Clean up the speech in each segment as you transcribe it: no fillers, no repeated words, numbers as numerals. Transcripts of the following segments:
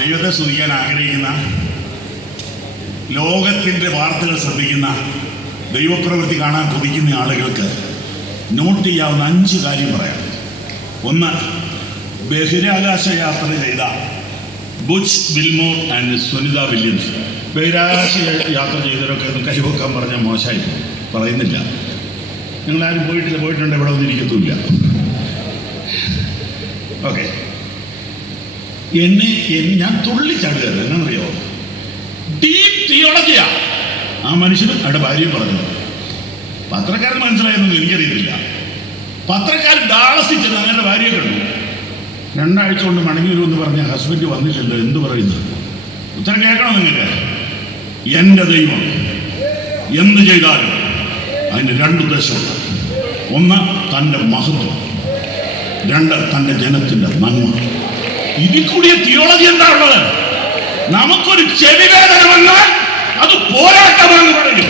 ദൈവത്തെ സ്തുതിക്കാൻ ആഗ്രഹിക്കുന്ന, ലോകത്തിൻ്റെ വാർത്തകൾ ശ്രദ്ധിക്കുന്ന, ദൈവപ്രവൃത്തി കാണാൻ കൊതിക്കുന്ന ആളുകൾക്ക് നോട്ട് ചെയ്യാവുന്ന 5 കാര്യം പറയാം. ഒന്ന്, ബഹിരാകാശ യാത്ര ചെയ്ത Butch Wilmore and Sunita Williams. ബഹിരാകാശ യാത്ര ചെയ്തവരൊക്കെ ഒന്ന് കൈവക്കാൻ പറഞ്ഞാൽ മോശമായി പറയുന്നില്ല. നിങ്ങളാരും പോയിട്ടുണ്ട്, ഇവിടെ ഒന്നും ഇരിക്കത്തുമില്ല. ഓക്കെ, ഞാൻ തുള്ളിച്ചാടുകയാണ്. എന്നറിയോ, ഡീപ് തിയോളജിയാ ആ മനുഷ്യനും അവിടെ ഭാര്യയും പറഞ്ഞു. പത്രക്കാരൻ മനസ്സിലായെന്നൊന്നും എനിക്കറിയത്തില്ല. പത്രക്കാരൻ ഡാളസിൽ ചെന്ന് അങ്ങനെ ഭാര്യയെ കണ്ടു. 2 ആഴ്ച കൊണ്ട് മടങ്ങി വരുമെന്ന് പറഞ്ഞ ഹസ്ബൻഡ് വന്നില്ലല്ലോ, എന്ത് പറയുന്നു? ഉത്തരം കേൾക്കണം നിങ്ങൾക്ക്. എൻ്റെ ദൈവം എന്ത് ചെയ്താലും അതിന് 2 ഉദ്ദേശമുണ്ട്. ഒന്ന്, തൻ്റെ മഹത്വം. 2, തൻ്റെ ജനത്തിൻ്റെ നന്മ. ഇതിൽ കൂടിയ തിയോളജി എന്താ ഉള്ളത്? നമുക്കൊരു ചെവി വേദന വന്നാൽ അത് പോരാട്ടമാണെന്ന് പറയും.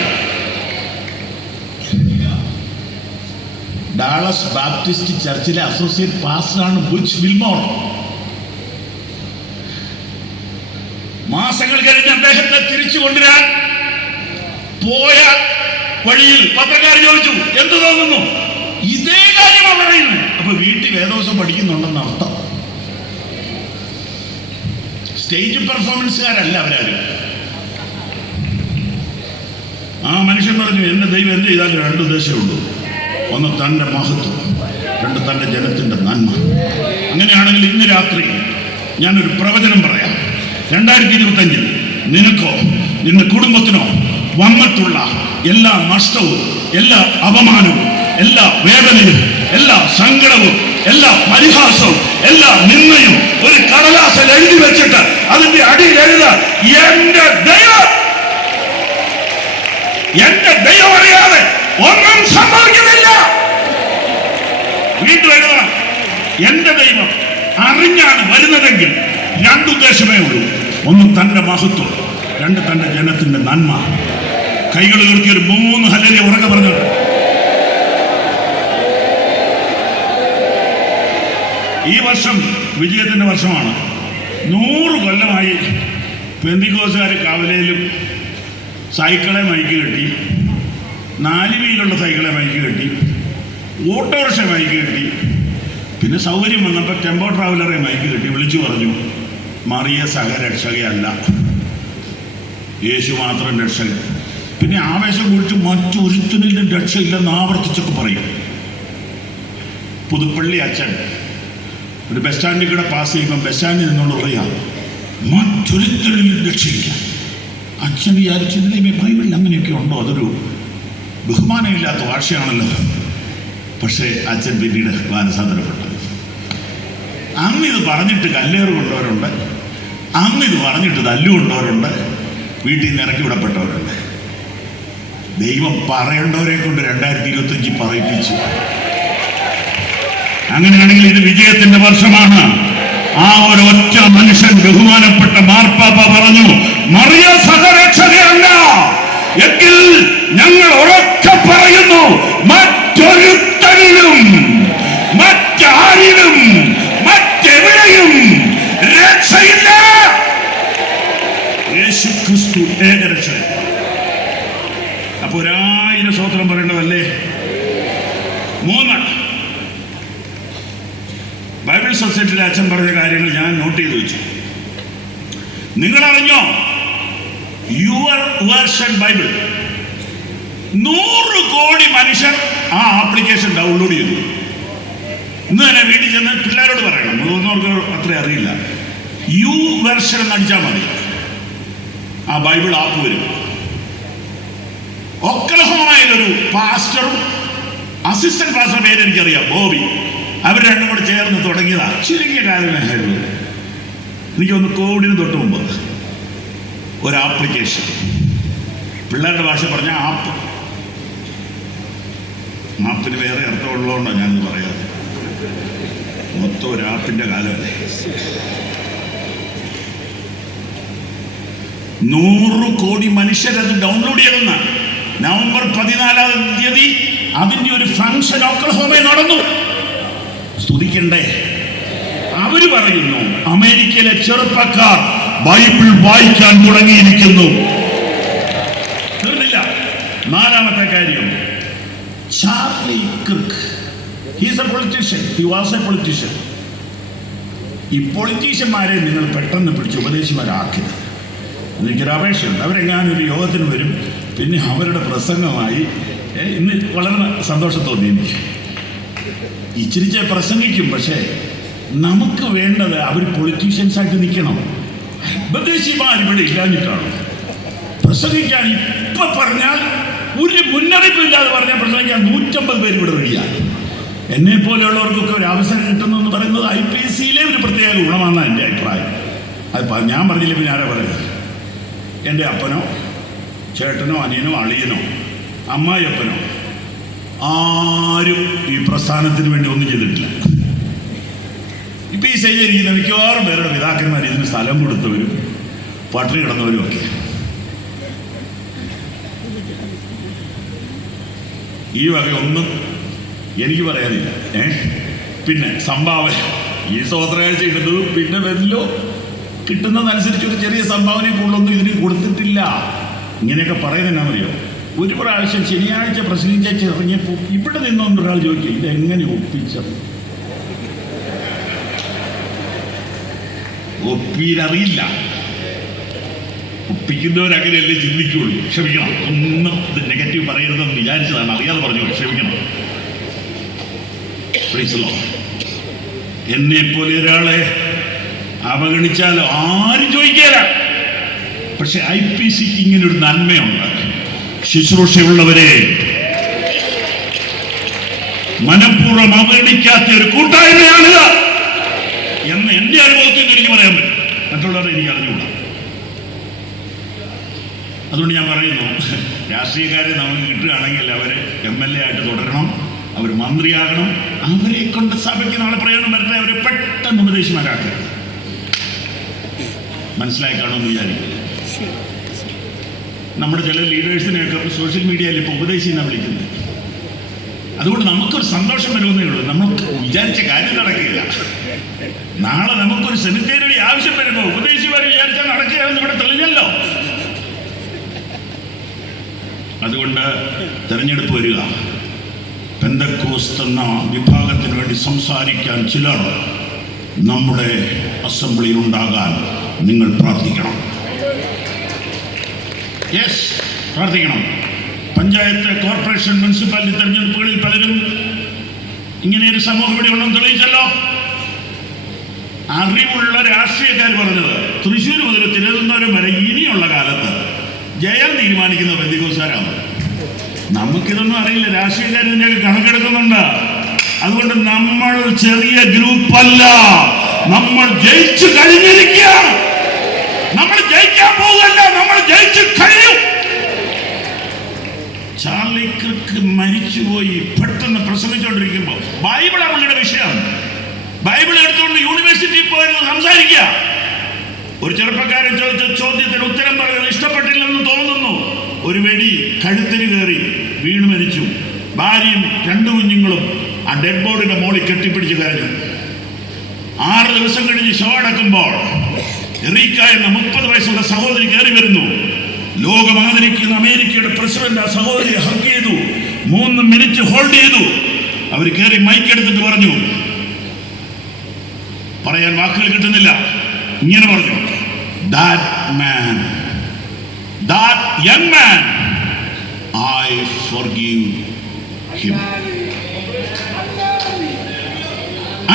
ഡാളസ് ബാപ്റ്റിസ്റ്റ് ചർച്ചിലെ അസോസിയേറ്റ് പാസ്റ്ററാണ് ബുച്ച് വിൽമോർ. മാസങ്ങൾ കഴിഞ്ഞ് അദ്ദേഹത്തെ തിരിച്ചു കൊണ്ടുവരാൻ പോയ വഴിയിൽ പത്രക്കാർ ചോദിച്ചു, എന്ത് തോന്നുന്നു? ഇതേ കാര്യമാണ് പറയുന്നത്. അപ്പൊ വീട്ടിൽ വേദോസം പഠിക്കുന്നുണ്ടെന്ന് അർത്ഥം. സ്റ്റേജ് പെർഫോമൻസുകാരല്ല അവരാരും. ആ മനുഷ്യൻ പറഞ്ഞു, എൻ്റെ ദൈവം എന്ത് ചെയ്താലും 2 ഉദ്ദേശമേ ഉള്ളൂ. ഒന്ന്, തൻ്റെ മഹത്വം. 2, തൻ്റെ ജനത്തിൻ്റെ നന്മ. അങ്ങനെയാണെങ്കിൽ ഇന്ന് രാത്രി ഞാനൊരു പ്രവചനം പറയാം. 2025 നിനക്കോ നിന്റെ കുടുംബത്തിനോ വന്നിട്ടുള്ള എല്ലാ നഷ്ടവും, എല്ലാ അപമാനവും, എല്ലാ വേദനയും, എല്ലാ സങ്കടവും, എല്ലാ പരിഹാസവും, എല്ലാ നിന്നയും ഒരു കടലാസിൽ എഴുതി വെച്ചിട്ട് അതിന്റെ അടിയിൽ എഴുതാൻ, എന്റെ ദൈവം അറിയാതെ ഒന്നും സംഭവിക്കുന്നില്ല. വീണ്ടും എഴുതണം, എന്റെ ദൈവം അറിഞ്ഞാണ് വരുന്നതെങ്കിൽ 2 ഉദ്ദേശമേ ഉള്ളൂ. ഒന്ന്, തന്റെ മഹത്വം. 2, തന്റെ ജനത്തിന്റെ നന്മ. കൈകൾ ഉയർത്തി ഒരു 3 ഹല്ലേലൂയ ഉറക്കെ പറഞ്ഞു. ഈ വർഷം വിജയത്തിന്റെ വർഷമാണ്. 100 കൊല്ലമായി പെന്തിക്കോസുകാർ കവലയിലും സൈക്കിളെ മൈക്ക് കെട്ടി, 4 വീലുള്ള സൈക്കിളെ മൈക്ക് കെട്ടി, ഓട്ടോറിക്ഷ മൈക്ക് കെട്ടി, പിന്നെ സൗകര്യം വന്നപ്പോൾ ടെമ്പോ ട്രാവലറെ മൈക്ക് കെട്ടി വിളിച്ചു പറഞ്ഞു, മറിയ സഹരക്ഷകയല്ല, യേശു മാത്രം രക്ഷകൻ. പിന്നെ ആവേശം കുറിച്ച് മറ്റൊരുത്തനിലും രക്ഷയില്ലെന്ന് ആവർത്തിച്ചൊക്കെ പറയും. പുതുപ്പള്ളി അച്ഛൻ ഒരു ബസ് സ്റ്റാൻഡിൽ കൂടെ പാസ് ചെയ്യുമ്പോൾ ബസ് സ്റ്റാൻഡിൽ നിന്നോട് പറയാം, മറ്റൊരുത്തനിലും രക്ഷയില്ല. അച്ഛൻ വിചാരിച്ചതിലേ ബൈബിളിൽ അങ്ങനെയൊക്കെ ഉണ്ടോ? അതൊരു ബഹുമാനമില്ലാത്ത ഭാഷയാണല്ലോ. പക്ഷേ അച്ഛൻ പിന്നീട് മാനസാന്തരപ്പെട്ടു. അന്ന് ഇത് പറഞ്ഞിട്ട് കല്ലേറ് കൊണ്ടവരുണ്ട്, അന്ന് ഇത് പറഞ്ഞിട്ട് തല്ലുകൊണ്ടവരുണ്ട്, വീട്ടിൽ നിന്ന് ഇറക്കി വിടപ്പെട്ടവരുണ്ട്. ദൈവം പറയേണ്ടവരെ കൊണ്ട് 2025 പറയിപ്പിച്ചു. അങ്ങനെയാണെങ്കിൽ ഇത് വിജയത്തിന്റെ വർഷമാണ്. ആ ഒരൊറ്റ മനുഷ്യൻ, ബഹുമാനപ്പെട്ട മാർപ്പാപ്പ പറഞ്ഞു, മറിയ സഹരക്ഷകയല്ല എങ്കിൽ ഞങ്ങൾ ഉറക്കെ പറയുന്നു, മറ്റൊരുത്തരിലും മറ്റാരിലും മറ്റെവിടെയും രക്ഷയില്ല. യേശു ക്രിസ്തു ഏകരക്ഷകൻ. അപ്പൊ 1000 സ്തോത്രം പറയേണ്ടതല്ലേ? 3, ബൈബിൾ സൊസൈറ്റിയിലെ അച്ഛൻ പറഞ്ഞ കാര്യങ്ങൾ ഞാൻ നോട്ട് ചെയ്ത് വെച്ചു. നിങ്ങൾ അറിഞ്ഞോ, യുവർ വേർഷൻ ബൈബിൾ 100 കോടി മനുഷ്യർ ആ ആപ്ലിക്കേഷൻ ഡൗൺലോഡ് ചെയ്തു. ഇന്ന് തന്നെ വീട്ടിൽ ചെന്ന് പിള്ളേരോട് പറയണം, മുതിർന്നവർക്ക് അത്ര അറിയില്ല. യു വേർഷൻ എന്നടിച്ചാൽ മതി, ആ ബൈബിൾ ആപ്പ് വരും. ഒക്ലഹോമയിലൊരു പാസ്റ്ററും അസിസ്റ്റന്റ് പാസ്റ്റർ പേര് എനിക്കറിയാം, ബോബി. അവർ 2 കൂടെ ചേർന്ന് തുടങ്ങിയതാ. ചുരുങ്ങിയ കാലമായിരുന്നു, എനിക്കൊന്ന് കോവിഡിന് തൊട്ട് മുമ്പ് ഒരു ആപ്ലിക്കേഷൻ. പിള്ളേരുടെ ഭാഷ പറഞ്ഞ ആപ്പ്. ആപ്പിന് വേറെ അർത്ഥമുള്ളതുകൊണ്ടാണ് ഞാനത് പറയാതെ. മൊത്തം ഒരു ആപ്പിന്റെ കാലമല്ലേ. 100 കോടി മനുഷ്യരത് ഡൗൺലോഡ് ചെയ്തെന്ന്. നവംബർ 14-ാം തീയതി അതിന്റെ ഒരു ഫംഗ്ഷൻ ഒക്ലഹോമയിൽ നടന്നു. സ്തുതിക്കണ്ടേ? അവര് പറയുന്നു അമേരിക്കയിലെ ചെറുപ്പക്കാർ ബൈബിൾ വായിക്കാൻ തുടങ്ങിയിരിക്കുന്നു. തീർന്നില്ല. നാലാമത്തെ കാര്യം, Charlie Kirk. He is a politician. He was a politician. ഈ പൊളിറ്റീഷ്യന്മാരെ നിങ്ങൾ പെട്ടെന്ന് പിടിച്ച് ഉപദേശിമാരാക്കരുത്. എനിക്കൊരു അപേക്ഷയുണ്ട്. അവരെങ്ങാനൊരു യോഗത്തിന് വരും, പിന്നെ അവരുടെ പ്രസംഗമായി ഇന്ന് വളരെ സന്തോഷം തോന്നി എനിക്ക്. ഇച്ചിരിച്ച് പ്രസംഗിക്കും, പക്ഷേ നമുക്ക് വേണ്ടത് അവർ പൊളിറ്റീഷ്യൻസായിട്ട് നിൽക്കണം. ഉപദേശിമാർ ഇവിടെ ഇല്ലാഞ്ഞിട്ടാണ്. പ്രസംഗിക്കാൻ ഇപ്പം പറഞ്ഞാൽ ഒരു മുന്നറിയിപ്പില്ലാതെ പറഞ്ഞാൽ പ്രസംഗിക്കാൻ 150 പേര് ഇവിടെ റെഡിയാണ്. എന്നെ പോലെയുള്ളവർക്കൊക്കെ ഒരു അവസരം കിട്ടുന്നു പറയുന്നത് IPCയിലെ ഒരു പ്രത്യേക ഗുണമാണെന്നാണ് എൻ്റെ അഭിപ്രായം. അത് ഞാൻ പറഞ്ഞില്ല, പിന്നെ ആരാ പറയുന്നത്? എൻ്റെ അപ്പനോ ചേട്ടനോ അനിയനോ അളിയനോ അമ്മായിയപ്പനോ ആരും ഈ പ്രസ്ഥാനത്തിന് വേണ്ടി ഒന്നും ചെയ്തിട്ടില്ല. ഇപ്പം ഈ ശരിയിരിക്കുന്ന മിക്കവാറും പേരുടെ പിതാക്കന്മാർ ഇതിന് സ്ഥലം കൊടുത്തവരും പട്ടിണി കിടന്നവരും ഒക്കെ. ഈ വക ഒന്നും എനിക്ക് പറയാനില്ല. പിന്നെ സംഭാവന, ഈ സ്വോത്രകാഴ്ച ഇടുന്നതും പിന്നെ വല്ലോ കിട്ടുന്നതനുസരിച്ച് ഒരു ചെറിയ സംഭാവന കൂടുതലൊന്നും ഇതിന് കൊടുത്തിട്ടില്ല. ഇങ്ങനെയൊക്കെ പറയുന്നതെന്നാണെന്നറിയോ? ഒരു പ്രാവശ്യം ശനിയാഴ്ച പ്രസംഗിച്ച് ഇറങ്ങിയപ്പോൾ ഇവിടെ നിന്നൊരാൾ ചോദിക്കുക, ഇതെങ്ങനെ ഒപ്പിച്ചത്? ഒപ്പീരറിയില്ല. ഒപ്പിക്കുന്നവരങ്ങനെയല്ലേ ചിന്തിക്കുള്ളൂ. ക്ഷമിക്കണം, ഒന്നും നെഗറ്റീവ് പറയരുതെന്ന് വിചാരിച്ചതാണ്, അറിയാതെ പറഞ്ഞു, ക്ഷമിക്കണം. എന്നെ പോലെ ഒരാളെ അവഗണിച്ചാലോ ആരും ചോദിക്കാല. പക്ഷെ IPCക്ക് ഇങ്ങനൊരു നന്മയുണ്ട്. ശുശ്രൂഷയുള്ളവരെ മനഃപൂർവ്വം അവഗണിക്കാത്ത ഒരു കൂട്ടായ്മയാണിത് എന്ന് എന്റെ അനുഭവത്തിൽ നിന്ന് എനിക്ക് പറയാൻ പറ്റും. മറ്റുള്ളവരെ എനിക്ക് അറിഞ്ഞുകൂടാ. അതുകൊണ്ട് ഞാൻ പറയുന്നു, രാഷ്ട്രീയക്കാരെ നമുക്ക് കിട്ടുകയാണെങ്കിൽ അവർ MLA ആയിട്ട് തുടരണം, അവർ മന്ത്രിയാകണം. അവരെ കൊണ്ട് സഭയ്ക്ക് നാളെ പ്രയോജനം വരട്ടെ. അവരെ പെട്ടെന്ന് ഉപദേശിമാരാക്കരുത്. മനസ്സിലായി കാണുമെന്ന് വിചാരിക്കും. നമ്മുടെ ചില ലീഡേഴ്സിനെയൊക്കെ സോഷ്യൽ മീഡിയയിൽ ഇപ്പോൾ ഉപദേശിയെന്നാണ് വിളിക്കുന്നത്. അതുകൊണ്ട് നമുക്കൊരു സന്തോഷം വരുമെന്നേ ഉള്ളൂ. നമുക്ക് വിചാരിച്ച കാര്യം നടക്കില്ല. നാളെ നമുക്കൊരു സെമിത്തേരിയുടെ ആവശ്യം വരുമ്പോൾ ഉപദേശിമാർ വിചാരിച്ചാൽ നടക്കുകയാണെന്ന് ഇവിടെ തെളിഞ്ഞല്ലോ. അതുകൊണ്ട് തെരഞ്ഞെടുപ്പ് വരിക. പെന്തക്കോസ്ത് എന്ന വിഭാഗത്തിന് വേണ്ടി സംസാരിക്കാൻ ചിലർ നമ്മുടെ അസംബ്ലിയിൽ ഉണ്ടാകാൻ നിങ്ങൾ പ്രാർത്ഥിക്കണം. യെസ്, പ്രാർത്ഥിക്കണം. പഞ്ചായത്ത്, കോർപ്പറേഷൻ, മുനിസിപ്പാലിറ്റി തെരഞ്ഞെടുപ്പുകളിൽ പലരും ഇങ്ങനെ ഒരു സമൂഹം ഇവിടെ ഉണ്ടെന്ന് തെളിയിച്ചല്ലോ. അറിവുള്ള രാഷ്ട്രീയക്കാർ പറഞ്ഞത് തൃശ്ശൂർ മുതൽ തിരുവനന്തപുരം വരെ ഇനിയുള്ള കാലത്ത് ജയം തീരുമാനിക്കുന്ന പെന്തക്കോസ്തുകാരാണ്. നമുക്കിതൊന്നും അറിയില്ല. രാഷ്ട്രീയക്കാർ ഇതിൻ്റെയൊക്കെ കണക്കെടുക്കുന്നുണ്ട്. അതുകൊണ്ട് നമ്മൾ ചെറിയ ഗ്രൂപ്പല്ല, നമ്മൾ ജയിച്ചു കഴിഞ്ഞിരിക്കുകയാണ്. നമ്മൾ ജയിക്കാൻ പോവുകയല്ല, നമ്മൾ ജയിച്ചു കഴിയും. ചാർലി കിർക്ക് മരിച്ചുപോയി. പെട്ടെന്ന് പ്രസംഗിച്ചുകൊണ്ടിരിക്കുമ്പോൾ ബൈബിളാണ് പുള്ളിയുടെ വിഷയം. ബൈബിൾ എടുത്തുകൊണ്ട് യൂണിവേഴ്സിറ്റിയിൽ പോയിരുന്നു സംസാരിക്കുക. ഒരു ചെറുപ്പക്കാരൻ ചോദിച്ച ചോദ്യത്തിന് ഉത്തരം പറയാൻ ഇഷ്ടപ്പെട്ടില്ലെന്ന് തോന്നുന്നു. ഒരു വെടി കഴുത്തിന് കയറി വീണ് മരിച്ചു. ഭാര്യയും 2 കുഞ്ഞുങ്ങളും ആ ഡെഡ് ബോഡിയുടെ മോളിൽ കെട്ടിപ്പിടിച്ച് കരഞ്ഞു. 6 ദിവസം കഴിഞ്ഞ് ശവമടക്കുമ്പോൾ എറീക്ക എന്ന 30 വയസ്സുള്ള സഹോദരി കയറി വരുന്നു. ലോകം ആദരിക്കുന്ന അമേരിക്കയുടെ പ്രസിഡന്റ് ആ സഹോദരിയെ ഹഗ് ചെയ്തു. 3 മിനിറ്റ് ഹോൾഡ് ചെയ്തു. അവർ കയറി മൈക്ക് എടുത്തിട്ട് പറഞ്ഞു, പറയാൻ വാക്കുകൾ കിട്ടുന്നില്ല, ഇങ്ങനെ പറഞ്ഞു, that man, that young man, I forgive him.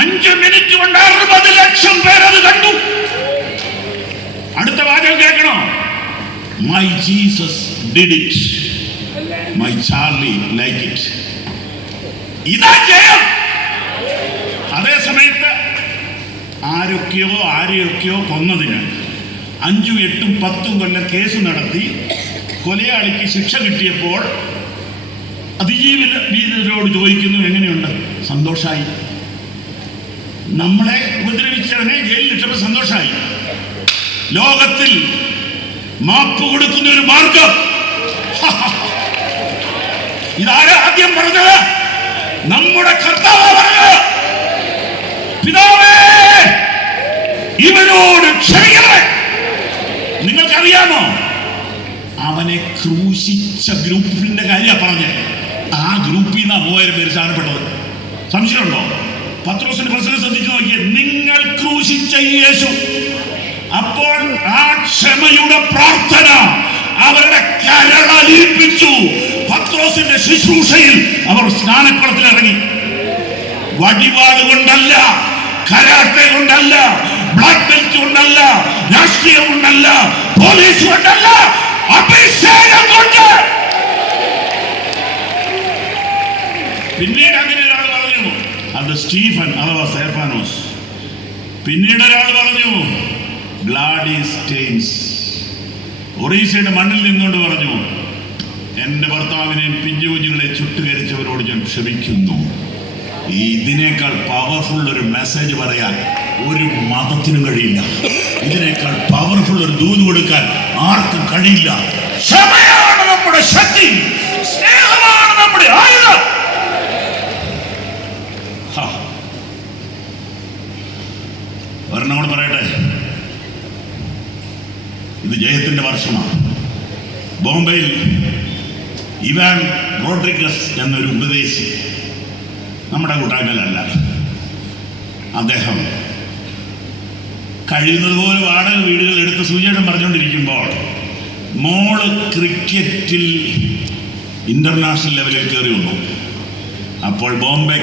5 minute കൊണ്ട് 60 ലക്ഷം പേരത് കണ്ടു. അടുത്ത വാചകം കേൾക്കണോ? My Jesus did it. My Charlie like it. ഇതാ ജയം. അതേ സമയത്ത് ആരെയൊക്കെയോ കൊന്നതിന് 5, 8, 10 കൊല്ലം കേസ് നടത്തി കൊലയാളിക്ക് ശിക്ഷ കിട്ടിയപ്പോൾ അതിജീവിതരോട് ചോദിക്കുന്നു, എങ്ങനെയുണ്ട്? സന്തോഷമായി. നമ്മളെ ഉപദ്രവിച്ചവനെ ജയിലിലിട്ടപ്പോൾ സന്തോഷമായി. ലോകത്തിൽ മാപ്പ് കൊടുക്കുന്ന ഒരു മാർഗം. ഇതാരാ ആദ്യം പറഞ്ഞത്? നമ്മുടെ കർത്താവ് പറഞ്ഞത്. പിതാവേ ഇവനോട് ക്ഷമിക്കണമേ. നിങ്ങൾക്കറിയാമോ, അവനെ ക്രൂശിച്ച ഗ്രൂപ്പിന്റെ കാര്യ പറഞ്ഞേ. ആ ഗ്രൂപ്പിൽ നിന്നാ 3000 പേര് സ്ഥാനപ്പെട്ടത്. സംശയമുണ്ടോ? പത്രോസിന്റെ പ്രശ്നം ശ്രദ്ധിച്ചു നോക്കിയേ. നിങ്ങൾ ക്രൂശിച്ച യേശു. അപ്പോൾ ആ ക്ഷമയുടെ പ്രാർത്ഥന അവരുടെ കരളലിയിപ്പിച്ചു. പത്രോസിന്റെ ശുശ്രൂഷയിൽ അവർ സ്നാനക്കുളത്തിൽ ഇറങ്ങി. വടിവാള് കൊണ്ടല്ല, കരാട്ടെ കൊണ്ടല്ല, ബ്ലാക്ക് ബെൽറ്റ് കൊണ്ടല്ല, രാഷ്ട്രീയം കൊണ്ടല്ല, പോലീസ് കൊണ്ടല്ല, അഭിഷേകം കൊണ്ട്. പിന്നീട് അങ്ങനെ ഒരാൾ പറഞ്ഞു, അത് സ്റ്റീഫൻ അഥവാ സ്തെഫാനോസ്. പിന്നീട് ഒരാൾ പറഞ്ഞു ഗ്ലാഡീസ് സ്റ്റെയിൻസ്. ഒറീസയുടെ മണ്ണിൽ നിന്നുകൊണ്ട് പറഞ്ഞു, എന്റെ ഭർത്താവിനെയും പിഞ്ചു കുഞ്ഞുങ്ങളെ ചുട്ടുകരിച്ചവരോട് ഞാൻ ക്ഷമിക്കുന്നു. ഇതിനേക്കാൾ പവർഫുൾ ഒരു മെസ്സേജ് പറയാൻ ഒരു മതത്തിനും കഴിയില്ല. ഇതിനേക്കാൾ പവർഫുൾ ഒരു ദൂത് കൊടുക്കാൻ ആർക്കും കഴിയില്ല. ക്ഷമയാണ് നമ്മുടെ ശക്തി, സ്നേഹമാണ് നമ്മുടെ ആയുധം. ഒരെണ്ണം പറയട്ടെ, ഇത് ജയത്തിന്റെ വർഷമാണ്. ബോംബെയിൽ ഇവാൻ റോഡ്രിഗസ് എന്നൊരു ഉപദേശി, നമ്മുടെ കൂട്ടായ്മയിലല്ല, അദ്ദേഹം കഴിയുന്നതുപോലെ വാടക വീടുകൾ എടുത്ത് സുചേട്ടൻ പറഞ്ഞുകൊണ്ടിരിക്കുമ്പോൾ മോള് ക്രിക്കറ്റിൽ ഇന്റർനാഷണൽ ലെവലിൽ കയറി വന്നു. അപ്പോൾ ബോംബെ